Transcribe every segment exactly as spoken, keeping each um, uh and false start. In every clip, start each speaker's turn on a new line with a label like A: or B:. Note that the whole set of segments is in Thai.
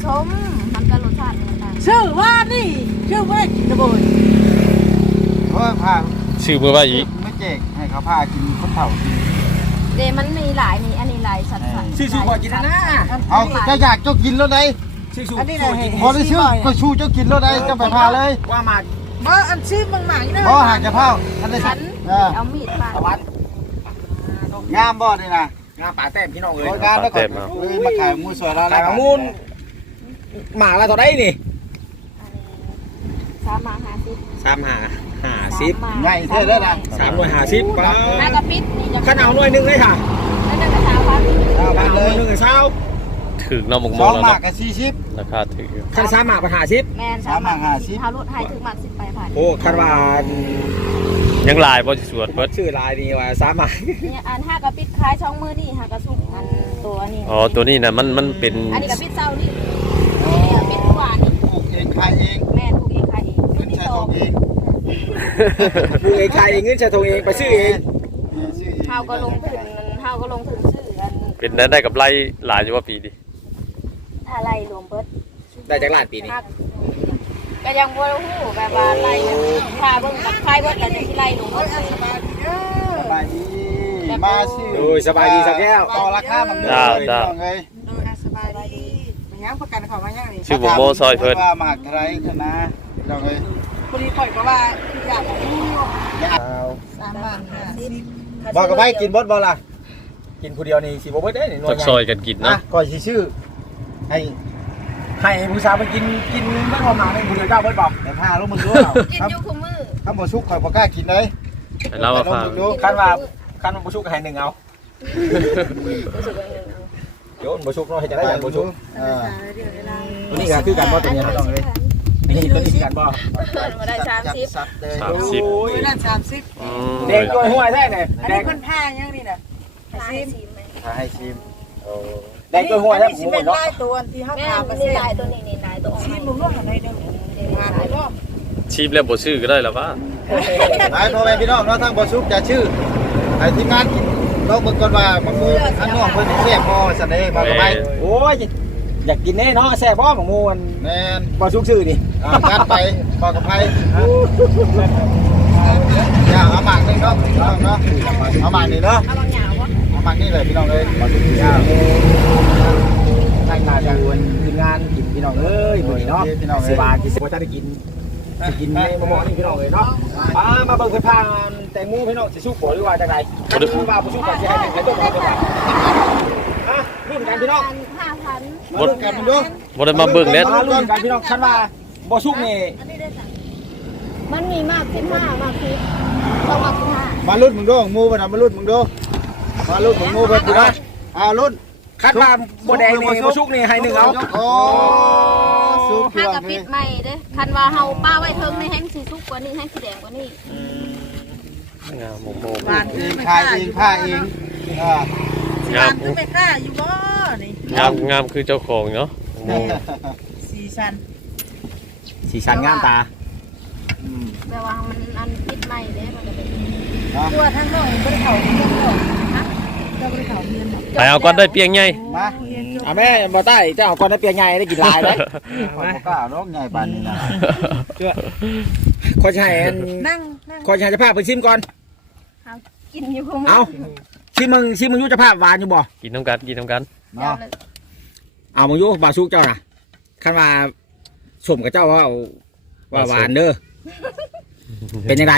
A: ชมมันก็รสชาติต่าง
B: ชื่อว่านี่ชื่อว่ากินกระโบย
C: เพราะว่าพา
D: ชื่อมือว่าอีก
C: ไม่เจ๊กให้เขาพากินคนเฒ่ากิน
A: เดมันมีหลายนี่อันนี้หลายสัตว์สัตว์
E: ชื่อชูก่อนกินนะ
C: เอาจะอยากเจ้ากินแล้วได
E: ชื่อชู
B: อันนี้นะ
C: พอได้ชื่อก็ชูเจ้ากินแล้วไดจะไปพาเลย
E: ว่ามา
B: มาอันชื่อมังหมายนะ
C: เพราะหากจะเผาท่านได้
A: ฉั
C: สั
A: น
C: นเออ
A: เอามีดปาด
E: ตะวัน
C: งามบ่นี่นะ
E: งาป่าแต้มพี่น้องเลย
C: โดยการแล้วก็เลยมาขายมูสวยแล้ว
E: ขายมะม่วงหมาละเท่าไรนี่
A: สามมาหาสิบ
E: สามหาหาสิบ
C: ง่ายเท่าได้นะ
E: สามหน่วยหาสิบป้า
A: หน้ากระปิดนี่จะ
E: ข้าวเหนียวหน่วยหนึ่งเลยค่ะ
A: แล้วนั่นก็สามพัน
C: เอา
E: ข้าว
C: ไป
E: เหนียวห
C: เลย
E: นึ่งเช้า
D: ถึงน้องมง
C: ส
D: โม
C: อง
D: แล้ว
C: หมาก
D: เนาะ
C: กับสี่สิบ
D: ราคาถึง
E: คันสามหมาปัญหาสิบ
A: แม่นสามมาหาสิบพารุดให้ถึงหมักสิบไปผ่าน
E: โอ้คันว่า
D: ยังลายบ่สิสวดเบิด
E: ชื่อลายนี่ว่าสามหมา
A: เนี่ยอันห้ากระปิดคล้ายช่องมือนี่ห้ากระสุกอันตัวนี้
D: อ๋อตัวนี้นะมันมันเป็น
A: อันนี้กระปิดเศร้านี่นี่กระปิดหวานนี่
C: ปลูกเองขายเอง
A: แม่ถูกเองขายเองรุ่
C: ขึ้
A: น
C: น
A: ที่
C: ใช้
A: สอ
C: ทอง งเอง
E: ปลูกเองขายเองเงินใช้ทงเองไปซื้อเอง
A: เฮาก็ลงทุนเฮาก็ลงทุนซื้อกัน
D: เป็นได้ได้กับไรหลายอยู่ว่าปีดิ
A: ถ้าไล่รวมเบิด
E: ได้จากล้านปีนี้
A: ก็ยังบ่รู้แบบว่าไล่ค่าเบิ่งกับค่ายเบิดแล้วจะสิไล่ลงเบิดเลย
C: สบายดีมาสิ
E: โอ้ยสบายดีสักแก้ว
C: ต่อราคามันเลยต้องเลย
B: โดยสบายดีมันยังประกันเขามาอย่างนี้
D: ชื่อมงโมซอยเพิ่น
C: ว่ามาไกลกันนะต้องเลย
B: พอดีปล่อยก็ว่าอยากรู้
C: เอา
B: สามบาทห้าสิบ
C: บอกกับไปกินบดบ่ล่ะ
E: กินผู้เดียวนี่สิบ่เบิดได้นี่หน่ว
D: จั
E: ย
D: กซอยกันกิน
C: นะ
D: เนาะ
C: ก่อนสิชื่อให้
E: ให้ผู้สาวไปกินกินเมื่อวานมาเป็นผู้เดียวเจ้าเบิดบอก
C: แต่ผ้าลูกมึงดู
A: กินอยู่คู่มือ
C: ถ้าบ่ชุกข่อยบ่กล้ากินเลย
D: ให้เรามาฟัง
E: คันว่าคันบ่ชุกให้หนึ่งเอา
A: รู้สึกว่าเงินเอา
E: โยนบ่ชุกเนาะให้จะได้อย่างบ่ชุก
C: เออ
E: ตัวนี้ก็คือกันบ่ตัวนี้ต้องเลยนี่ตัวนี้กันบ่
A: เปิดมาได้สามสิบ
C: สับเลย
D: สามสิบ
E: โอ้ย
B: โดยนั่นสามสิบ
D: อืม
E: แดงจ้วยห้วยแท้เนี่ย
B: อัน
E: แด
B: นี้
E: ง
B: คนผ้ายังนี่นะ
A: สามสิบไหม
C: ถ้าให้ชิม
E: แดงจ้วยห้วยแท้
B: สิ
E: หมู
B: เป็น
E: เนาะ
B: ลายตัวที่เขา
A: แม่
B: ทาประเท
A: นี่
B: ศ
A: ลายตัวนี้นี่ลายตัวออก
B: ชี
A: มา
B: มุงว่าอะไรเด้อมาหลายรอบ
D: ชีพแล้วบ่ซื้อก็ได้แล้วว่า
C: ไปพ่อแม่พี่น้องเนาะทางบ่ชุกจะชื่อไอ้ทีมงานกินลองเบิ่งก่อนว่ามันมูอันน้องเพิ่นสิแซ่บบ่ซั่นเด้มากับไป
E: โอ้ยอยากกินแน่เนาะแซ่บบ่หมูมัน
C: แม่น
E: บ่ชุกชื่อนี่
C: อ่างัดไปบอกกับไปอย่าเอาหมากนึงเนาะพี่น้องเนาะเอาหมากนี่เนาะ
A: เอาบางอย่างวะ
C: เอาหมากนี่เลยพี่น้องเลยมาดูย่า
E: ตั้งหน้าจะทีมงานกินพี่น้องเอ้ยมื้อนี้เนาะสิบาทสิบ่จะได้กินสิกินในมะม่วงนี่พี่น้องเอ้ยเนาะมามาเบิ่งเพิ่นพาแตงโมพี่น้องสิชุกบ่หรือว่าจังไดบ่ได้ว่าบ่ชุกก็สิให้ให้ตัวบ่ได้อ่ะรุ่นกันพี่น้อง
A: ห้าพัน
C: มาดูกันมันดู
D: บ่ได้มาเบิ่งเน็ต
E: มาลุ้นกันพี่น้องคันว่าบ่ชุกนี่
A: อันนี้ได้จ้ะมันมีมากสิบห้ามากสิบต้องมากสิบห้า
C: มาลุ้นมึงดูมูมันมาลุ้นมึงดูมาลุ้นมึงมูเพิ่นดูนะอ่าลุ้น
E: คันว่าบ่แดงนี่บ่ชุกนี่ให้หนึ่งเอา
C: โอ้สุก
A: ห้า
C: เพื่อน
A: กับปิ
C: นี่
A: ดใหม่เด้คันว่าเฮาป้าไว้เทิงในแห้งสีสุกกว่านี้แห้งสีแดงกว่านี้
D: งามมงโม
B: หวาน
C: เอ
B: คือง ไม่
C: ขาก ย
B: ล้า
C: เอ
B: อง ยู่
C: ผ้าเองอ่า
B: หวานคือไม่กล้าอยู่บ่นี่
D: งามงามคือเจ้าของเนาะ
B: สีชัน
E: สีสันงามตา
C: อืม
A: แต่ว่ามันอันปิดใหม่เด้มันจะเป็น
B: ตัวทั้งน้องบ่ได้เข้าเรียนบ่ฮะเจ้าบ่ได้เข้าเรียนบ่
D: ไปเอาก่อนได้เปียงใหญ่
C: มา
E: อ่ะแม่บ่ใต้เจ้าเอาก่อนได้เปียงใหญ่ได้กินลายเลย
C: ขอยบ่กล้าน้องใหญ่ปานนี้นะ
E: ขอใช้อัน
B: นั่งนั่ง
E: ขอใช้จะภาพไปชิมก่อน
A: เอากินอยู่คุม
E: เอาชิมมึงชิมมึงอยุจะภาพหวานอยู่บ่
D: กินน้ำกันกินน้ำกัน
A: เดี๋ยว
C: เนาะ
A: เลย
E: เอามึงอยุบาซุกเจ้าน่ะคันว่าสมกับเจ้าว่าว่าหวานเด้อเป็นยังไง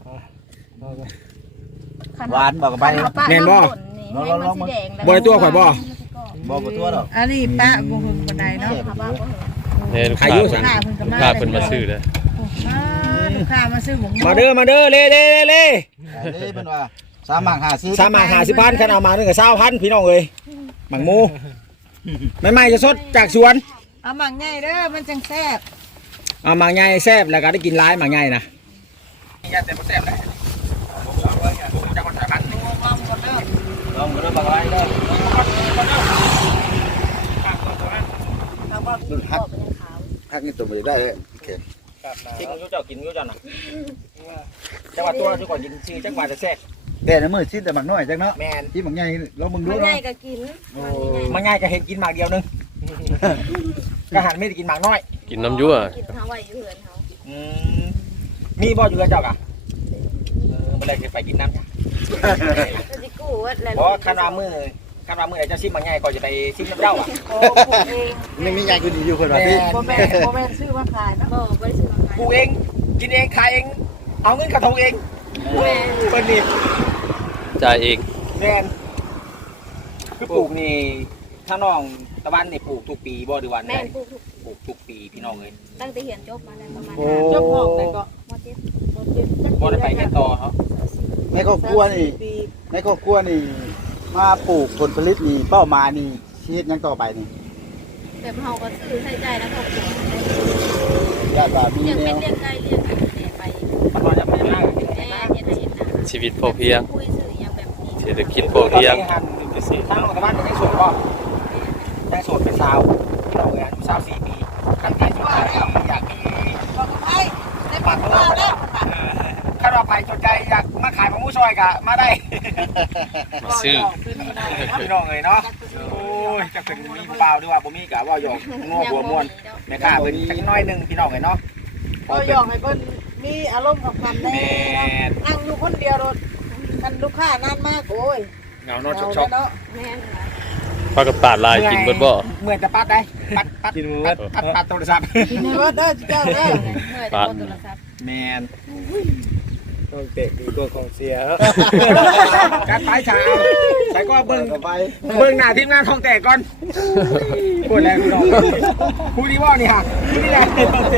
C: หวานบอกกับไป
E: แม่นบ่
A: ให้มันสีแดงแล้ว
E: บ่ได้ตัวข่อยบ่
C: บ่บ่ตัวดอก
B: อันนี้ป้าบ่ฮู้ปานใดเนาะ
A: ค่ะบ้าบ่
D: เนี่ยลูกค้าเพิ่นลูกค้าเพิ่นมาซื้อเลย
B: อ่าลูกค้ามาซื้อหมู
E: มาเด้อมาเด้อเล่เล่เล่
C: อันนี้เป็นว่าสามหมากห้าสิบ
E: สามหมากหาสิบพันคันเอามาหนึ่งกับเศร้าพันพี่น้องเอ้ยหมังมูไม่ไม่จะสดจากสวน
B: เอาหมักง่ายเด้อมันจังแซ่บ
E: เอามาง่ายแซ่บแล้วก็ได้กินร้ายมาง่ายนะยาแต่บ่แซ่บเลยจะมาถ่ายพันลองกันเด้อบางไรเด้อ
C: หักหักนี่ตัวมันได้เลยโอเค
E: กินยูเจ้ากินยูเจ้าน่ะจังหวัดตัวจังหวัดกินชื่อจังหวัดจะแซ่บ
C: แต่ในมือชิ้นแต่หมักน้อยจังเนาะ
E: แมน
C: ที่หมักใหญ่เรามึงดู
A: มัน
C: เนาะ
A: ง่ายก็กิน
C: โอ้
E: มาง่ายก็เห็นกินหมากเดียวนึงกระหันไม่ได้กินหมากน้อย
D: กินน้ำยั่ว
A: กินเฮาไว้อยู่เฮือนเฮา
E: อืมมีบ่อยู่กับเจ้ากะเออเมื่อไรจะไปกินน้ำจ้ะ
A: ก็สิกู้ว่าแล้ว
E: เพราะคันว่ามือคันว่ามือไหนจะซิมมาง่ายก็จะไปซิมน้ำเจ้าอ่ะ
B: โอ้ปลูกเอง
C: นี่มีใหญ่กว่านี้อยู่คนว่าพี่
B: บ่แม่นบ่แม่นซื้อมาขายเนาะ
A: บ่บ่ได้ซื้อมาขาย
E: ปลูกเองกินเองขายเองเอาเงินกระทงเอง
A: แม่
E: เพิ่นนี่
D: จ่ายเอง
E: แม่นคือปลูกนี่ถ้าน้องตะวันนี่ปลูกทุกปีบ่หรือวัน
A: แม่
E: ใด
A: ปลูกทุก
E: ปลูกทุกปีพี่น้องเอ้ย
A: ตั้งแต่เรียนจบมาแล้วประมาณ
C: โอ้
B: เจ้าของได้ก็
A: มเจ็ด
B: บ่เจ็บจัก
E: บ่ได้ไปแค่ต่อเนาะ
C: ในครอบครัวนี่ในครอบครัวนี่มาปลูกผลผลิตนี่เป้าหมายนี่ชีวิตยังต่อไปนี่
A: แบบเฮาก็ซื้อใช้จ่ายแล้วครอบครัว
C: ญาติว่ามี
A: เลี้ยง
C: แน
A: เป็ด
C: ว
A: เลี้ยงไก่เลี้ยงอะไรไป
E: มันว่าจะไปมาก
A: แม่เฮ็ดให้เฮ็ดนา
D: ชีวิตพอเพียง
A: คุยซื้ออย่างแบบนี้
D: เศรษฐกิจพอเพียง
E: ถ้าน้องตะวันยังโสดก็ยังโสดเป็นสาวพี่น้องเอ้ยอายุสามสี่ปีคันใครสนใจอยากมี
B: บอกไปได้ปักมาแล้ว
E: ถ้าเราไปสนใจอยากมาขายมะม่วงซอยกะมาได้
D: มาซื้อ
E: พี่น้องเลยเนาะโอ้ยจะเป็นมีเปล่าด้วยว่าบ่มีกะว่าหยอกงัวบัวม่วนแม่ค้าเป็นจักน้อยนึงพี่น้องเลยเนาะ
B: ก็ยองให้เพิ่นมีอารมณ์กับกันแน่นั่งอยู่คนเดียวรถกันลูกค้านานมากโอ้ย
E: เงาเนาะชอบ
B: เนาะ
A: แม่นค่ะ
D: ปลากระปาดลายกินเบิดบ่
E: เหมือนจะปัดได้ปัดปัดปัดปัดปัดโทรศัพท์
B: กินในรถเด้อเจ้าเด้อ
A: เมื่อยแต่โทรศัพท์
E: แมน
C: ต้องเตะดีตัวของเสีย
E: การไปชาใส่ก็เบิ่ง
C: ไป
E: เบิ่งหน้าทีมงานทองแตกก่อนพูดแล้วพี่น้องพูดดีว่านี่ฮะพูดนี่แหละ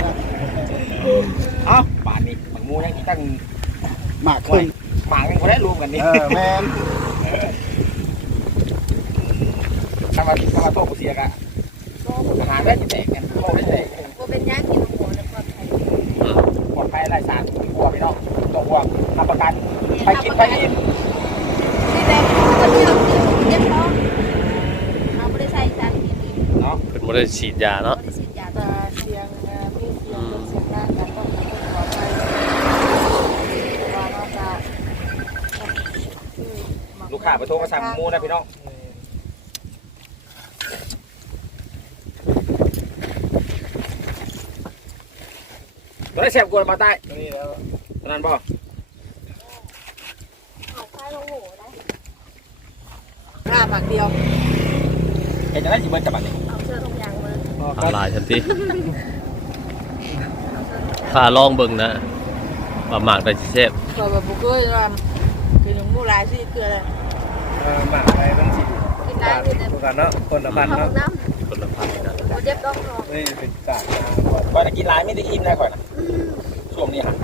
E: เอ้าป่านนี้หมักมูยังตั้ง
C: มากขึ้น
E: หมากยังบ่ได้รวมกันนี่
C: เออแมน
E: ทำมาทำมาโตกุเสียกะอาหารได้จะแตกกันโตได้แตก
A: บ่เป็นย่างกินหมูแล้วก็ไทย
E: ปลอดภัยไร้สารกลัวพี่น้องตัวกลัวทำประกันไปกินไปกิน
A: นี่แหละก็เลือกเจ็บท้องเราบ่ได้ใส่สารเคมี
E: เนาะ
D: เพิ่นบ่ได้ฉีดยาเนาะ
A: บ่ได้ฉีดยา
B: แต่เสียงมีเสียงเสียงหน้ากันต้องขอไปว่าเราจะ
E: ลูกค้าไปโทรมาสั่งหมูนะพี่น้องตัวได้แซ่บกว่ามาใต้นี่แล้วตอนนั้นบ่
A: เอาคายลงหมูได้
B: หน้าปากเดียว
E: เห็นจะได้สิเบิ้ลจับบัตรนี่
A: เอาเสื้อทุกอย่างมา
D: ปลาลายทันทีถ้าลองเบิ่งนะว่าหมากได้สิแซ่บ
B: ก็แบบบุกเกอร์ว่าคือหนุ่มมูลายสิเกลือเลย
C: หมากอะไรต้องฉีด
A: กินได้มีแต่
C: กันเนาะคนละพัน
A: เข้า
C: เนาะ
A: น้ำ
D: คนละพันนะ
A: บ่เจ็บท้องเนาะ
C: นี่เป็นสาก
E: ว่าจะกินหลายไม่ได้อิ่มได้ข่อยนะช่วงนี้ฮะ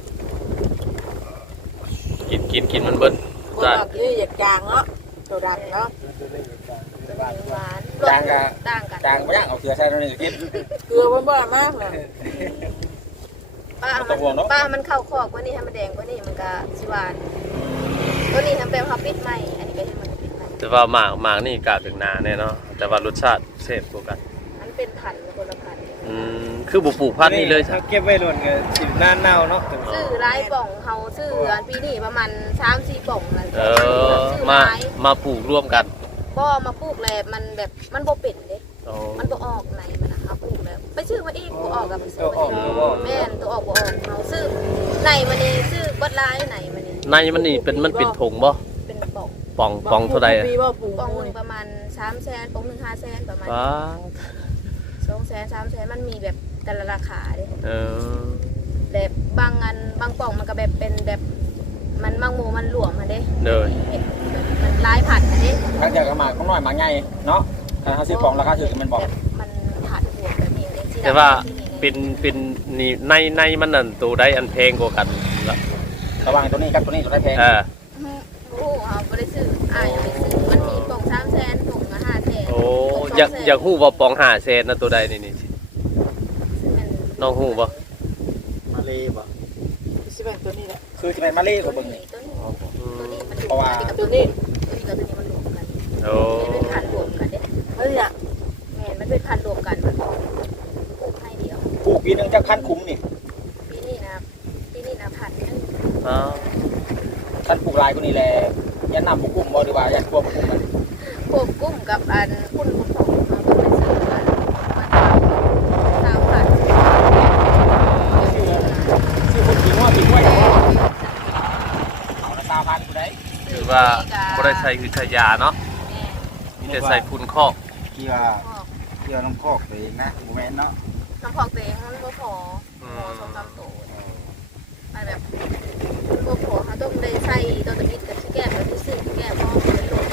D: กินกินกินมันเบิด
B: คน
D: จ้า
B: แบบนี้อยากจางเนาะตัวดำเนาะ
A: หวาน
E: จางกะ
A: ต่างกัน
E: จางไม่ย่างเอาเกลือใส่ตรงนี้กิน
B: เกลือมันบ่อยมากเลย
A: ป้ามันป้ามันเข้าคอกกว่านี้ให้มันแดงกว่านี้มันก็สิหวานตัวนี้ทำเป็นเฮาปิดใหม่อันนี้ก็ให้มันปิดใหม่
D: แต่ว่าหมากหมากนี่กะถึงหนาแน่เนาะแต่ว่ารสชาติแซ่บกว่ากัน
A: มันเป็นพันธุ์คนละพันธุ์
D: อืมคือบ่ปลูกพันธุ์นี่เลยจ้ะ
C: เก็บไว้หล่นกันสิบหน้าเน่าเนาะ
A: ซื้อหลายป่องเฮาซื้ออันปีนี้ประมาณ สามสี่ป่องนั่น
D: เออ
A: ซื้อห
D: มา
A: ลาย
D: มาปลูกร่วมกัน
A: บ่มาปลูกแล้วมันแบบมันบ่เป็นเด้
D: โอ้
A: มันบ่ออกไหนมันน่ะเอาปลูกแล้วไปซื้อมาอีกบ่ออกกับไปซื้อ
C: ตัวออก
A: มา
C: แล้
A: อี
C: ว
A: ก
C: ก็
A: แม่นตัวออกบ่ออกเฮาซื้อไหนมานี่ซื้อบัดลายไหนมานี่
D: ในมันนี่เป็นมันเป็นถุงบ่
A: เป็นป่อง
D: ป่องป่องเท่าใดอะ
B: ปีบ่ปลูก
A: ป่องหนึงประมาณสามแสนป่องหนึงห้าแสนประมาณ
D: ว้า
A: สองแสนสามแสนมันมีแบบแต่ละราคาเด้
D: เออ
A: แบบบางอันบางป่องมันก็แบบเป็นแบบมันบางหมูมันหลวมมาเด้
D: เด้อ
A: เห็ดแบบมันลายผัดมาเด้
E: ถ้าเจอกันมาก็น้อยมาใหญ่เนาะถ้าซื้อของราคาถือมันบอก
A: แบบมันผัดบวกแบบนี้เลยที่
D: แต่ว่า
A: ที่นี่
D: เป็นเป็นนี่ในในมันนั่นตัวใดอันแพงกว่ากันละ
E: ระหว่างตัวนี้กับตัวนี้ตัวได้แพง
D: เออ
A: โอ้โหเอาไปได้ซื้ออ่ายไปซื้อมันมีป่องสามแสนป่องละห้าแสน
D: โอ้อยากอยากฮู้ว่าป่องห้าแสนนะตัวใดนี่นี่
A: มัน
D: น้องฮู้บ่
C: มาเลยบ่
B: สิเป็นตัวนี้แหละ
E: คือจะเป็นมาเล่
A: ตั
E: กั
A: ว
E: บเบิ้ง
A: นี้
E: นี่
A: ตัวนี้
D: อื
A: ตัว
D: ม
A: นี้มัน
E: เพราะว่า
A: กับ
B: ตั
A: ตัว ว
B: นี้
A: นี้ตัวนี้กับตัวนี้มันรวมกัน
D: โอ้
A: มันเป็นพันธุ์รวมกันเด้
B: เฮ้ยอ่ะ
A: แม่มันเป็นพันธุ์รวมกันมันปลูกให้เดียว
E: ปลูกปีนึงจะขั้นคุ้มนี่
A: ปีนี้นะปีนี้นะพันธุ์นึง
D: อ้าว
E: ท่านปลูกลายกว่านี้แหละยันนำปลูกกุ้มบ่หรือว่ายันกลัวปลูกกุ้มมัน
A: พวกกุ้งกับอันคุณคุณผมเราต้องไปซื้อกันมัน
D: ว่าบ่ได้ใส่คือใช้ยาเนาะ
A: แม่
D: มีแต่ใส่ฝุ่นคอก
C: เกี่ยวเกี่ยวน้ำคอกตัวเองนะบ่แม่นเนาะ
A: น้ำพอกตัวเองมันบ่พอพอสองสามโตไปแบบบ่พอเขาต้องได้ใส่ตัวตะมิดกับที่แก้มกับที่สิ่งแก้มเพราะเป็นโรค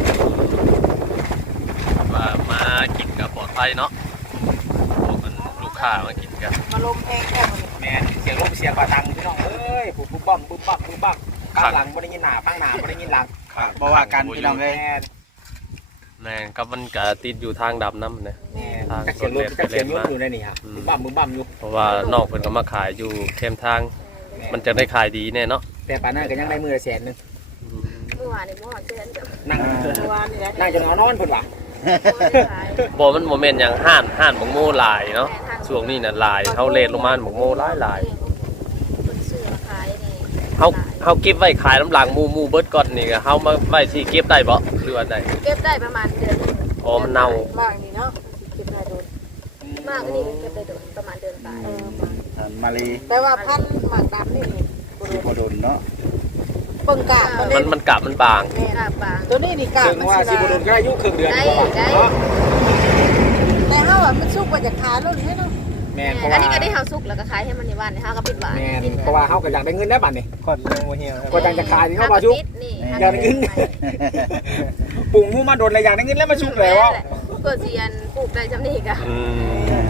D: ว่ามากินกับปลอดภัยเนาะพวกมันลูกค้ามากินกัน
B: มาลมแห้งแค่มัน
E: แม่เสียงลมเสียงปลาตังพี่น้องเอ้ยปุ๊บปุ๊บปั๊มปุ๊บปั๊มปุ๊บปั๊มข้างหลังบ่ได้ยินหน้าข้างหน้าบ่ได้ยินหลัง
C: บ่ว่ากันพี่น้องเอ้ย
E: แม่
D: แม่งกับมันก็ติดอยู่ทางดำน้ำนะ
E: แม่จักเสียงลมจักเสียงยุ่งอยู่ในนี่ฮะปุ๊บปั๊มปุ๊บปั๊มอยู่
D: เพราะว่านอกเพิ่นก็มาขายอยู่เข้มทางมันจะได้ขายดีแน่เนาะ
E: แต่ปลาหน้าก็ยังได้มือละแสนนึง
D: อืม
A: เมื่อวานนี่เมื่อวานเชื่อนกับ
E: นั่ง
B: เมื่อวานนี่แหละ
E: นั่งจนเอานอนเพิ่นว่ะ
D: บ่มันบ่แม่นหยังห้านห้านหมกโม่หลายเนาะช่วงนี้น่ะหลายเฮาเลทลงมาหมกโม่หลายหลาย
A: คนซื้อมาขายนี่
D: เฮาเฮาเก็บไว้ขายน้ำหลังหมู่หมู่เบิดก่อนนี่ก็เฮามาไว้ที่เก็บได้บ่หรือว่าใด
A: เก็บได้ประมาณเดือนนึง
D: อ๋อมันเน่า
B: มากนี่เนาะเก็บได้โดน
A: มากนี่เก็บได้ประมาณเดือนปลาย
B: เออมา
C: อ่ามาลี
B: แต่ว่าพันหมากดำนี่นี่
C: สิบ่โดนเนาะ
B: เบิ่งกาบมัน
D: มันมันกลับมันบาง
B: แม่
A: กาบาง
B: ตัวนี้นี่กาบ
E: ถึง
B: มัน
E: ว่าสิ
B: สิ
E: บ่โดนก็อายุครึ่งเดือน
A: ได้
E: กว่า
A: ได้
E: เนาะ
B: แต่เฮาอ่ะมันสุกกว่าจะขายแล้วนี่เนาะ
E: แม่นเพ
A: อั
E: ราะ
A: น
E: ว่า
A: นี้ก็ได้เฮาซุกแล้วก็ขายให้มันในบ้านนะคะก็ปิดหวาน
E: แม่นเพราะว่าเฮาก็อยากได้เงินแล้วบัดนี้
C: คนยังบ่เหี่ยว
E: ก็จังจะขายนี่เฮาบ่ชุบ
A: นี่
E: อยากได้เงิน ปรุงงูมาโดนอะไรอย่างได้เงินแล้วมาชุบแล้ว
A: ก็เสียนปลูกได้จำนี่กะ
D: อืม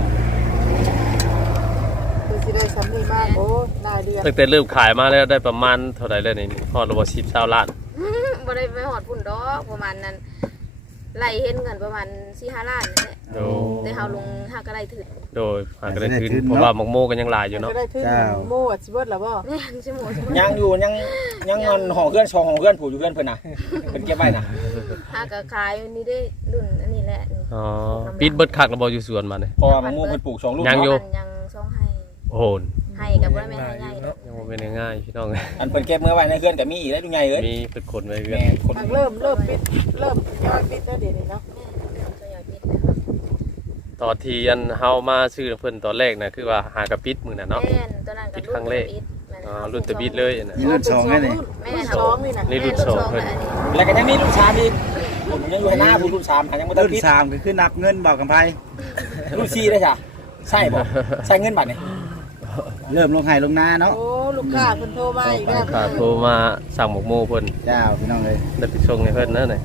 B: คือสิได้สำนีมากโอ้ได้เดือน
D: ตั้งแต่เริ่มขายมาแล้วได้ประมาณเท่าไหร่แล้วนี่พอระบบสิบเท่าล้าน
A: บ่ได้ไปหอดพุ่นดอกประมาณนั้นไล่เห็นเงินประมาณสี่ห้าล้านนั่นแหละ
D: โด
A: แต่เฮาลงห้าก็ได้ถึง
D: โดยหาก็ได้คืนเพราะว่าหมกโม่ก็ยังหลายอยู่เนาะ
B: จะได้ถึงโม่สิเบิดแล้วบ่
A: นี่ชั่วโมงชั่วโมง
E: ยังอยู่ยังยังเงินห่อเพื่อนชองห่อเพื่อนผูกอยู่เพื่อนเพิ่นน่ะเป็นเก็บไว้น่ะ
A: ห้าก็ขายนี่ได้รุ่นอันนี้แหละนี่
D: อ๋อปิดเบิดคักระบบอยู่สวนมาเนี่ย
E: เพราะว่ามะม่วงเพิ่นปลูกสองลูก
D: ยังอยู่
A: ยังซ่องให้
D: โอ้โห
A: ให้กับบ่ได้แม่นให้ใหญ่ดอก
D: ยังบ่เป็นง่ายๆพี่น้อง
E: อันเพิ่นเก็บเมื่อไว้ในเพื่อนก็มีอีกได้ดูไงเอ้ย
D: มีเป็นคนไว้เวียน
E: แม่คน
B: เริ่มเริ่มปิดเริ่มยอดปิดแล้วเดี๋ยวนี้เนาะ
A: แม่ตัวยอยปิด
D: ตอนที่อันเฮามาซื้อเพิ่นตอนแรกน่ะคือว่าหากระปิดมื้อน่ะเนาะ
A: แม่นตัวนั้นก็
D: ปิดครั้งแรก
A: ปิด
D: อ๋อรุ่นตะบิดเลยน่ะ
C: นี่รุ่นสองแล้วนี่
A: แม่
B: รุ่น
A: น
B: สองนี่นะ
D: นี่รุ่นสองเพิ่น
E: แล้วก็ยังมีรุ่นสามอีกผมยังอยู่ให้หน้าผู้รุ่นสามหายังบ่ทัน
C: รุ่น
E: ปิด
C: สามก็คือนับเงินบอกกันไผ
E: รุ่นสี่ได้จ้ะใช่บ่ใช่เงินบัตรนี่
C: เริ่มลงไห้ลงนาเนาะ
B: โอ้ลูกค้าเพิ่นโทรมาอีกแล้ว
D: ค่ะโทรมาสั่งหมกโม่เพิ่น
C: เจ้าพี่น้องเอ้ย
D: ได้ไปส่งให้เพิ่นเด้อนี่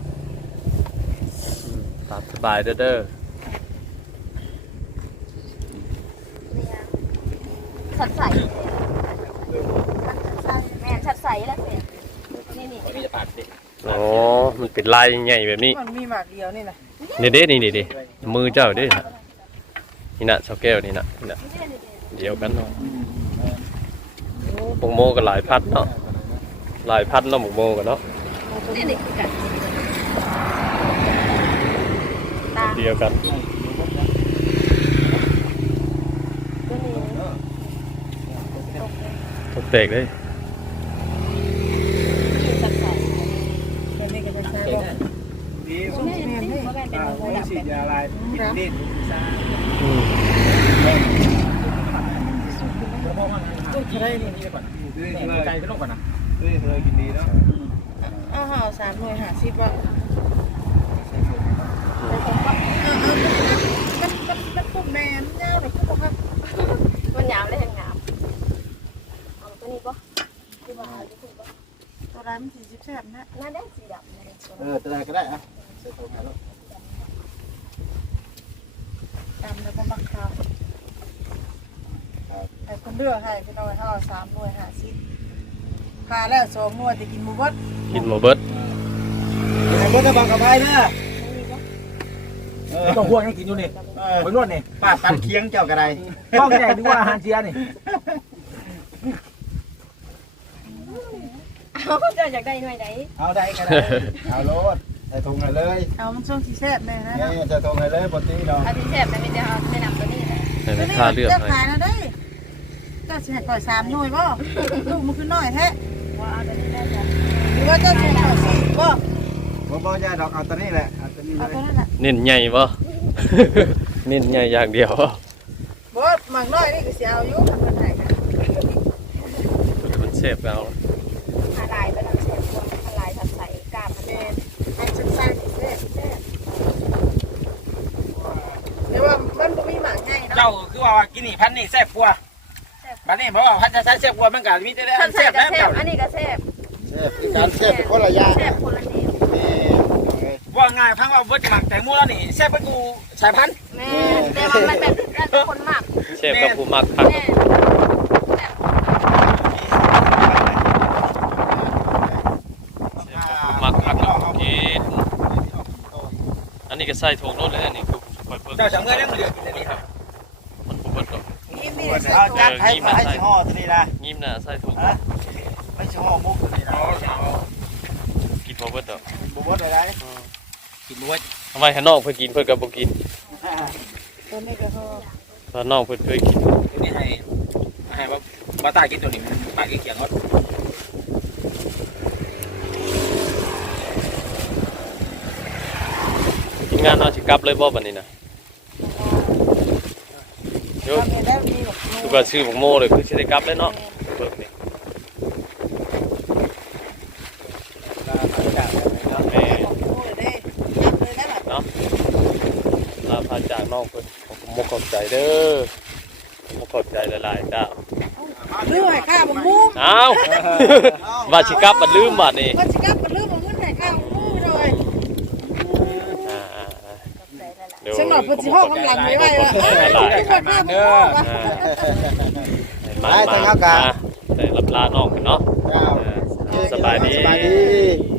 D: อืมตามสบายเด้อเด้อ
A: ชัดใสแม่นชัดใสแล้วเสียนี่นี่
E: นี่จะปาดสิ
D: อ๋อมันเป็นลายใหญ่แบบนี้
B: มันมีหมากเดียวนี่นะ
D: นี่เด้นี่นี่ดิมือเจ้าเด้นี่น่ะเสาแก้วนี่น่ะนี่น่ะเดียวกันเนาะหมกโม่ก็หลายพัดเนาะหลายพัดเนาะหมกโม่กันเนาะ
A: นี่นี่คือกันตา
D: เดียวกัน
A: ตัวนี้
D: ตกเตกเลย
A: ชัดใส
B: เดี๋ยวนี้ก็จะใช้บ่
C: ดี
A: แม่นเป็นบ่แม่นเป็นบ่อยาก
C: ฉี
A: เป็
C: ด
A: น
C: ยาอะไรดิน
D: อืม
B: ตู้จะได้นี่
E: นี่ก่อน
C: ดื้อ
E: นี่
C: เลย
E: ใจขึ้นลงก่อนนะ
C: ดื้อเลยกินดีเนาะ
B: เอาห่อสามหน่วยห้าสิบบ่มันมันมันปุ่มแม่นยาวหรือปุ่มครับ
A: มันยาวเลยแห่งงามเอาตัวนี้ป่ะที่ว่าเอาที่คุณป่ะ
B: ตัวร้านมันสี่สิบแซ่บนะ
A: น่าได้สีดำเลย
C: เออตัวใดก็ได้อะใส่ถุงให้ลูก
B: ตามแล้วก็บักข้าวให้คนเลือกให้พี่น้อยห่อสามหน่วยห้าสิบพาแล้วสองหน่วยจะกินหมูบด
D: กินหมเบิด
C: ไอ้เบิดจะบอกกับไผเด้อเออ
E: ต้องห่วงยังกินอยู่นี่
C: เออ
E: ไปนวดนี่
C: ป้าตันเคียงเจ้าก็ได้
E: ต้องแจกดูว่าอาหารเชียนี่
A: เอาเจ้าอยากได้หน่วยไหน
C: เอาได้ก็ได้เอาโลดใส่ถุงให้เลย
B: เอามันช่วงที่แซ่บแม่นะ
C: นี่ใส่ถุงให้เลยบ่ตีดอก
A: เอาที่แซ่บแต่ไม่ได้เอาไม่นำตัวนี้เลย
D: ให้แม่ค้าเลือก
B: เจ้า
D: ให้
B: ขายนะได้เจ้าสิให้ก่อยสามหน่วยบ่ลูกมันคือน้อยแท้
A: ว่าเอาตัวนี้ได้จ้ะ
B: หรือว่าเจ้าสิให้ก่อยสี่บ่
C: บ่บ่ยาดอกเอาตัวนี้แหละเอาตัวนี้
B: เอา
C: เล
B: ตัวย นั้นแหละ
D: เน้นใหญ่บ่ เน้นใหญ่อย่างเดียวบ่
B: บ่หมักน้อยนี่ก็สิเอาอยู่มันไหนกัน
D: มันเซฟเอา
A: หาลายไปทำแซ่บกว่าหาลายท
B: แม่อันสั้นๆแซ่บแซ่บเดี๋ยวว่ามันบ่มีหมากง่ายเนาะ
E: เจ้าคือว่ากินนี่พันนี่แซ่บกว่าบัดนี้เพราะว่าพันจะใช้แซ่บกว่ามันก็มีแต่
A: ท่าน
E: แซ่
A: ใส่
E: บ
A: กระ
E: แล้ว
A: แซบ
E: เจ้า
A: อันนี้กระแซบ
C: แซ่บคือการแซ่บเป็นคนละอย่าง
A: แซบคนละแนว
E: ว่าง่ายพังว่าเบิดหมักแตงโมแล้วนี่แซ่บไปกูสายพันธุ์
A: แม่แต่ว่ามันแบบนั่นคนมาก
D: เชฟกับผู้มักพัก
A: แม่
D: มักพักแล้วกินอันนี้ก็ใส่ถุงรถเลยอันนี้คือคอยเพิ่ม
E: เจ้าจังเมื่อได้มาเดือกินอันนี้ครับ
D: มันบ่เบิดก็
B: นี่มีใส่
C: เอาจัดให้ให้สิห่อตัวนี้นะ
D: ยิ้มน่ะใส่ถุง
C: ฮะไม่สิห่อมุกตัวนี้นะ
D: กินบ่เบิดดอก
C: บ่บ่ได้ได้
E: กินด้วย
D: ทำไมข้างนอกเพิ่นกินเพิ่นก็บ่กิน
B: ตัวนี้ก็พอ
D: ข้างนอกเพิ่นเคยกิน
E: ตัวนี้ให้ให้ว่าบาตากินตัวนี้ปากเขียงเขา
D: ทีมงานเอาสิกลับเลยบ่บัดนี้นะเดี๋ยว
B: ทำให้ได้มีแบบ
D: ทุกคนชื่อของโมเลยคือสิได้กลับเลยเนาะเบิ่งนี่แม่
B: ของโม่เลยได้ยัดเลยได้แบบ
D: เนาะลาพาจากน้องเพิ่นผมบ่เข้าใจเด้อบ่เข้าใจหลายๆจ้า
B: เรื่องไอ้ข้าวมันมุ้ง
D: อ้าวว่าสิกลับบัดลืมบัดนี้
B: มันสิกลับกับเรื่องของมันไอ้ข้าวมันมุ้งเลย
D: อ่าๆๆเดี๋ยว
B: ฉันหน่อยเพิ่นสิห้องกำลังไว้ไว้ว่าเอ้ยที่คนหน้ามันมุ้งวะ
D: มามามาได้รับลาน้องเนาะ
C: เจ้า
D: สบายดี
C: สบายดี